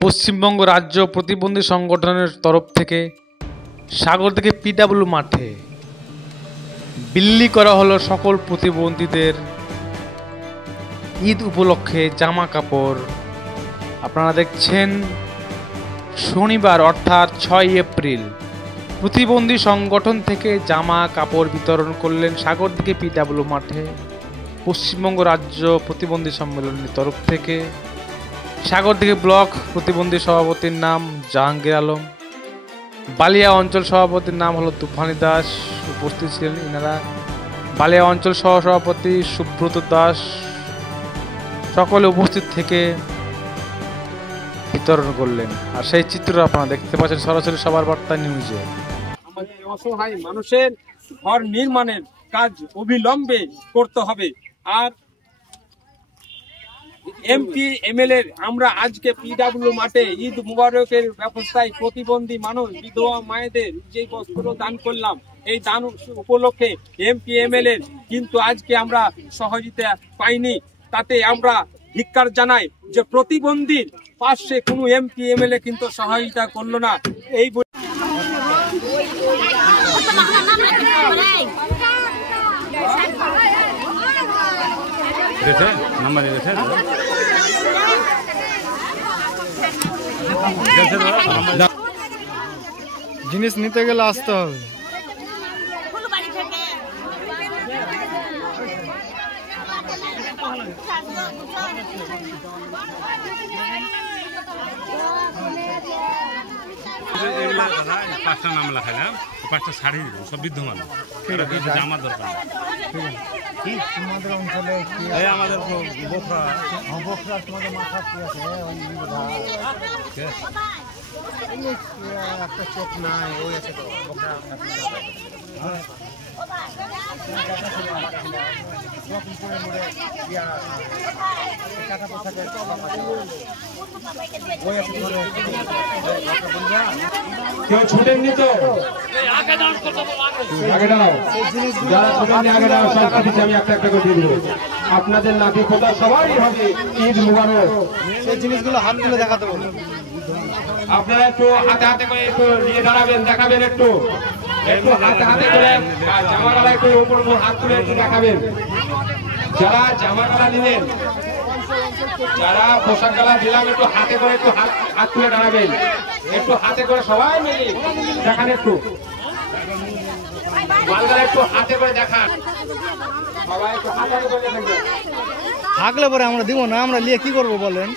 পশ্চিমবঙ্গ রাজ্য প্রতিবন্ধী সংগঠনের তরফ থেকে সাগরদিঘি পিডব্লিউ মাঠে বিলি করা হলো সকল প্রতিবন্ধীদের ঈদ উপলক্ষে জামা কাপড়। আপনারা দেখছেন শনিবার অর্থাৎ 6 এপ্রিল প্রতিবন্ধী সংগঠন থেকে জামা কাপড় বিতরণ করলেন সাগরদিঘি পিডব্লিউ মাঠে পশ্চিমবঙ্গ রাজ্য প্রতিবন্ধী সম্মেলনের তরফ থেকে। সাগরদিঘি ব্লক প্রতিবন্ধী সভাপতির নাম জাহাঙ্গীর আলম, বালিয়া অঞ্চল সভাপতির নাম হলো তুফানি দাস, উপস্থিত ছিলেন ইনারা। বালিয়া অঞ্চল সহ সভাপতি সুব্রত দাস, সকলে উপস্থিত থেকে বিতরণ করলেন। আর সেই চিত্র আপনারা দেখতে পাচ্ছেন সরাসরি সবার বার্তা নিউজে। আমাদের অসহায় মানুষের ঘর নির্মাণের কাজ অবিলম্বে করতে হবে। আর এমপি এমএলএ আমরা আজকে পিডব্লিউ মাঠে ঈদ মুবারকের ব্যবস্থায় প্রতিবন্ধী মানুষ বিধবা মায়েদের যে বস্ত্র দান করলাম, এই দান উপলক্ষে এমপি এমএলএ কিন্তু আজকে আমরা সহযোগিতা পাইনি। তাতে আমরা ধিক্কার জানাই যে প্রতিবন্ধীর পাশে কোনো এমপি এমএলএ কিন্তু সহযোগিতা করলো না। এই জিনিস নিতে গেলে আসতে হবে। পাঁচটা নাম লেখালাম, পাঁচটা শাড়ি দিব, সব বিদ্যমান জামার দরকার। তোমাদের অঞ্চলে আমাদের বোখরা তোমাদের মাথা কি আছে? একটা চোখ নাই, ওই আছে তো কেউ ছোটেননি তো? আগে দাও, যারা ছোটেননি আগে দাও। সব কাছে আমি একটা একটা করে দিয়ে দেবো। আপনাদের নাতি কোথা সবাই হবে ঈদ মুবারক। সেই জিনিসগুলো হাত তুলে দেখাতে বলুন। আপনারা একটু হাতে হাতে করে একটু নিয়ে দাঁড়াবেন, দেখাবেন একটু একটু হাতে হাতে করে জামা গালা একটু উপর হাত তুলে একটু দেখাবেন। যারা জামা গালা নিলেন, যারা পোশাক গালা দিলাম, একটু হাতে করে একটু হাত তুলে দাঁড়াবেন, একটু হাতে করে সবাই মিলে দেখান। একটু মালগালা একটু হাতে করে দেখান, সবাই একটু হাতে করে দেখান। থাকলে পরে আমরা দিব না, আমরা নিয়ে কি করবো বলেন?